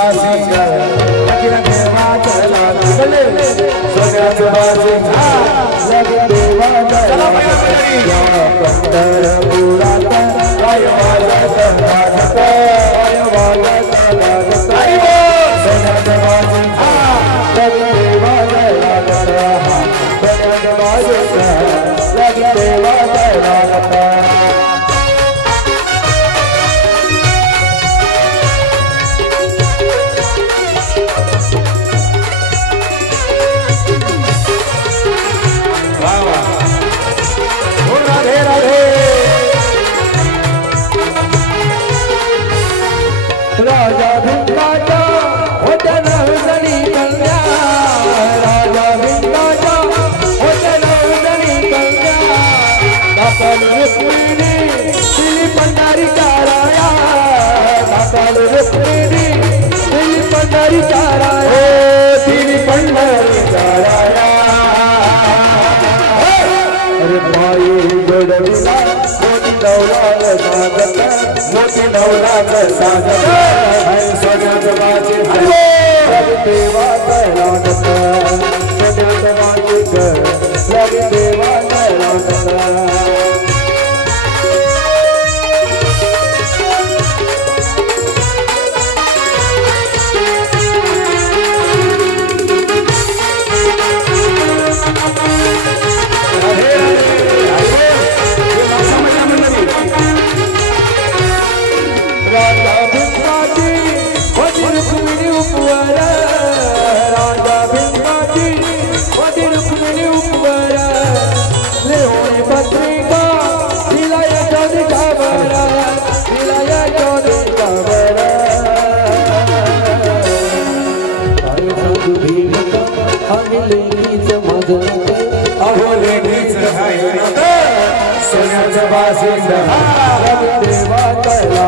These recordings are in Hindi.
बाजीगर लगे देवा चला बोले सोन्याचं बाजीगर लगे देवा चला पंढरपुरात काय वाजत वाजत काय वाजत वाजत सोन्याचं बाजीगर लगे देवा चला सोन्याचं बाजीगर लगे देवा चला राजा भिंगाचा होता नवजनी कन्या राजा भिंगाचा होता नवजनी कन्या बापाल रुक्मिणी दिली पंढरी चाराया बापाल रुक्मिणी दिली पंढरी चाराया दिली पंढरी चाराया अरे माई जोडविला मोती नवलाल सागत मोती नवलाल सागत सोन्याचं बाजीगर लगे देवा चला सोन्याचं बाजीगर लगे देवा चला राजा भिंगाची होती रुक्मिणी उपवर राजा भिंगाची होती रुक्मिणी उपवर लेहोनी पत्रिका दिला यशोदी खबर दिला यशोदी खबर आम्ही लेकीच मजल अहो लेकीच सोन्याचं बाजीगर लगे देवा चला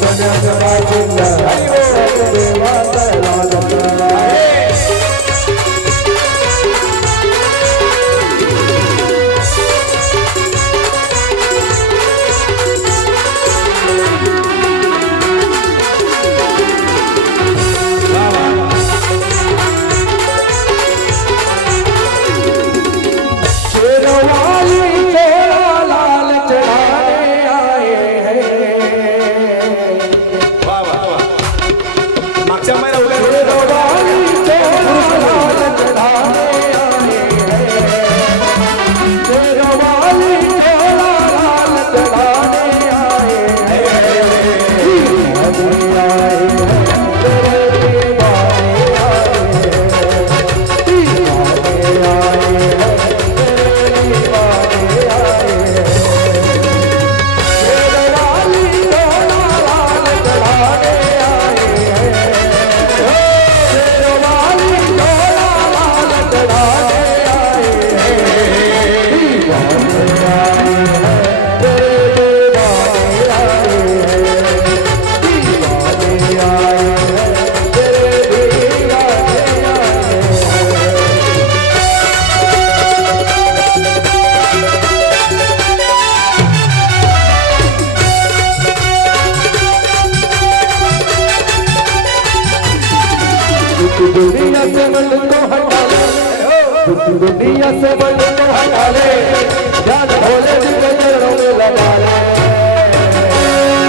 सोन्याचं बाजीगर लगे देवा चला दुनिया से बल को हटा ले दुनिया से बल को हटा ले जान भोले जी के चरणों में लगा ले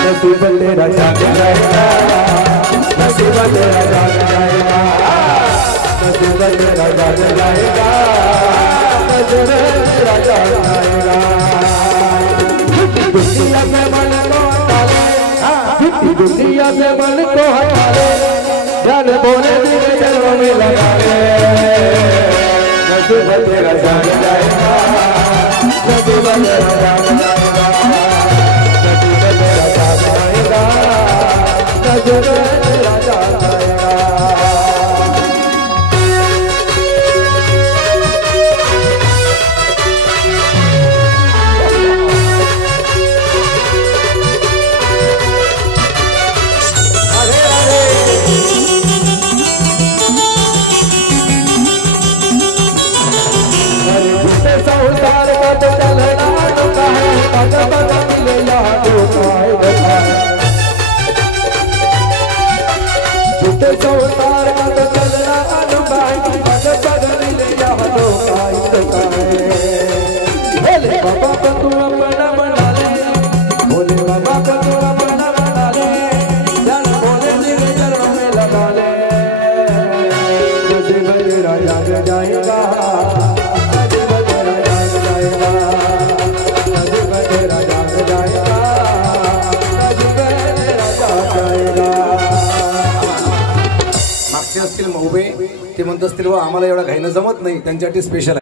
नसीब तेरा जाग जाएगा नसीब तेरा जाग जाएगा नसीब तेरा जाग जाएगा नसीब तेरा जाग जाएगा दुनिया से बल को हटा ले दुनिया से बल को हटा ले जान भोले जी के चरणों में लगा ले नसीब तेरा जाग जाएगा नसीब तेरा जाग जाएगा नसीब तेरा जाग जाएगा नसीब तेरा जाग जाएगा कुठे संसार मग चलना अनुगाई मग बदलले या लोकाई भोले बाबा को तू अपना बना ले भोले बाबा को तू अपना बना ले जान भोले जी के चरणों में लगा ले जैसे बजरा जाग जाएगा जैसे बजरा जाग जाएगा जैसे बजरा जाग जाएगा जैसे बजरा जाग जाएगा मागचे असतील उभे ते म्हणत असतील आम्हाला एवढा घाईनं जमत नाही त्यांच्यासाठी स्पेशल